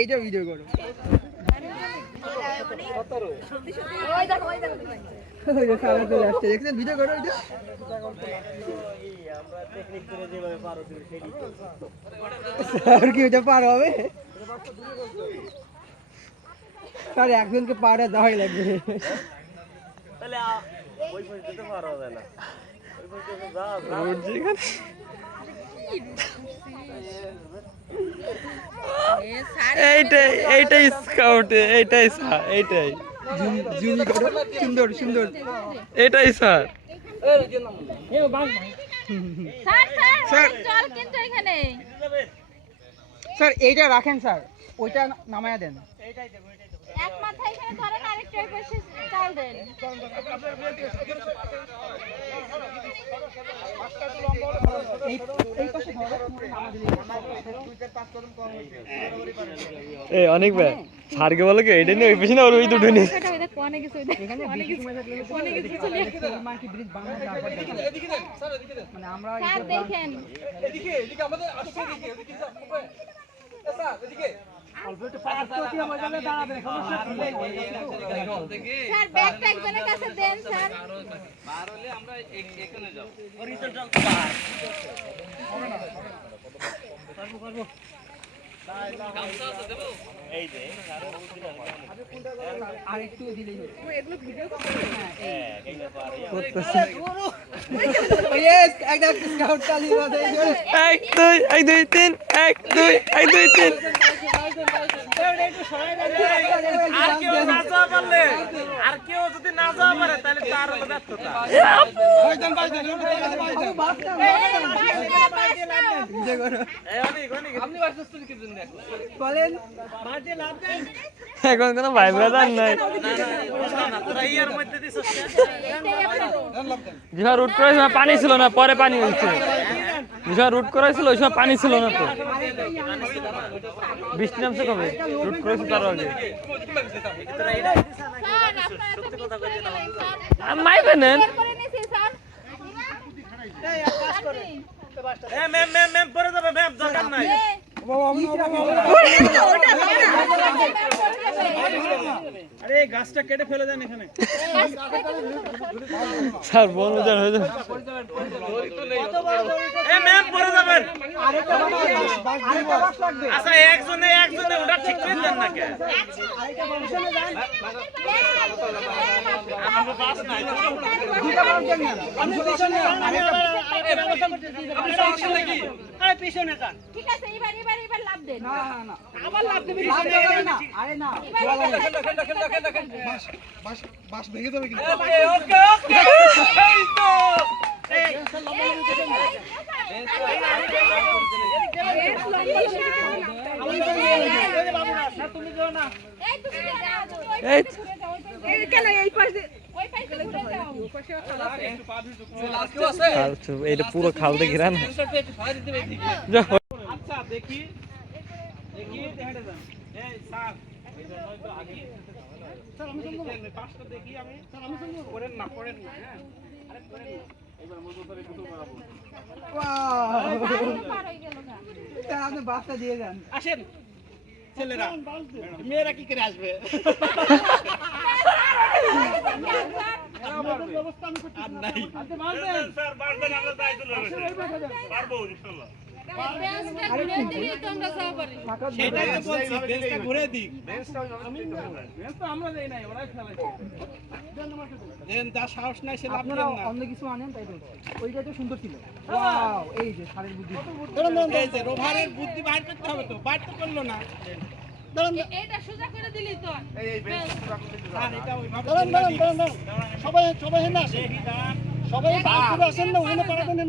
এইটা ভিডিও করো। দেখছেন ভিডিও করো এটা। স্যার কি ওটা পার হবে? স্যার একজনকে পার দেওয়াই লাগবে। তাহলে ওই পর্যন্ত পার হবে না। ওই পর্যন্ত যা এইটাই স্কাউট, এইটাই সুন্দর সুন্দর, এটাই স্যার। স্যার এইটা রাখেন স্যার, ওইটা নামায়া দেন। এক মাথা এখানে ধরেন, আরেকটা ওই পাশে চাল দেন। এই অনেক ভাই স্যারকে বলো কি এইটা নিয়ে ওই পেছনে ওর ওই দুটো নিয়ে মানে আমরা দেখেন স্যার ব্যাগটা একজনের কাছে দেন স্যার। বার হলে আমরা এখানে যাব হরিজন্টাল পার পারবো গামছা আছে দেব এই যে আর একটু দিলেই হবে। এগুলো ভিডিও হ্যাঁ এইটা পারে ইয়েস একটা স্কাউট চালিয়ে বাদে 1 2 1 2 3 1 2 1 2 3 আর কেউ যদি না যাওয়া পারে তাহলে তার হলো ব্যর্থতা। বলেন এখন কোনো ভাইব্রেশন নাই। যেভাবে রুট করেছিল পানি ছিল না, পরে পানি হয়েছে। যেভাবে রুট করেছিল ওই সময় পানি ছিল না, তো বৃষ্টি নামছে কবে রুট করেছিল তার আগে। মাইবে নেন আরে গাছটা কেটে ফেলে দেন এখানে। স্যার বন উজাড় হয়ে যাবে। আচ্ছা একজনে ওটা ঠিক করে দেন না কে? আমার বাস নাই। আরে পিছনে কান। ঠিক আছে, এবার লাভ দেন। না না আবার লাভ দেবে না। আরে না বাস ভেঙে যাবে কিন্তু। ওকে এই তো তুমি যাও না। এই তুমি যাও, এই এই কেন এই পাশে ওই পাশে ঘুরে যাও। ওই পাশে খালা আছে। এটা পুরো খালতে ঘেরা না। আচ্ছা দেখি হেঁটে যান। এই স্যার হয়তো আগে স্যার আমি পাঁচটা দেখি আমি স্যার আমি করেন না হ্যাঁ আরে করেন না এবার মজা করে দুটো মারাবো। পার হয়ে গেল না। স্যার আপনি বাসটা দিয়ে যান। আসেন ছেলেরা, মেয়েরা কি করে আসবে? আর নাই স্যার বাড়বেন, আমরা তাই তুলে পারবো ইনশাআল্লাহ। সেটাই তো বলছি, বেঞ্চটা ঘুরে দিক। বেঞ্চ তো আমরা দেই নাই, ওরাই ফেলাইছে। দেন যা সাহস নাই সে লাভ আপনারা নেন না। অন্য কিছু আনেন তাই বলছি। ওইটা তো সুন্দর ছিল। ওয়াও, এই যে সারের বুদ্ধি। এই যে রোভারের বুদ্ধি বাইর করতে হবে তো, বাইর তো করলো না। এটা সোজা করে দিলি তো। আর এটা ওইভাবে সবাই না সবাই বাইরে আসেন না, ওখানে পারাবেন না।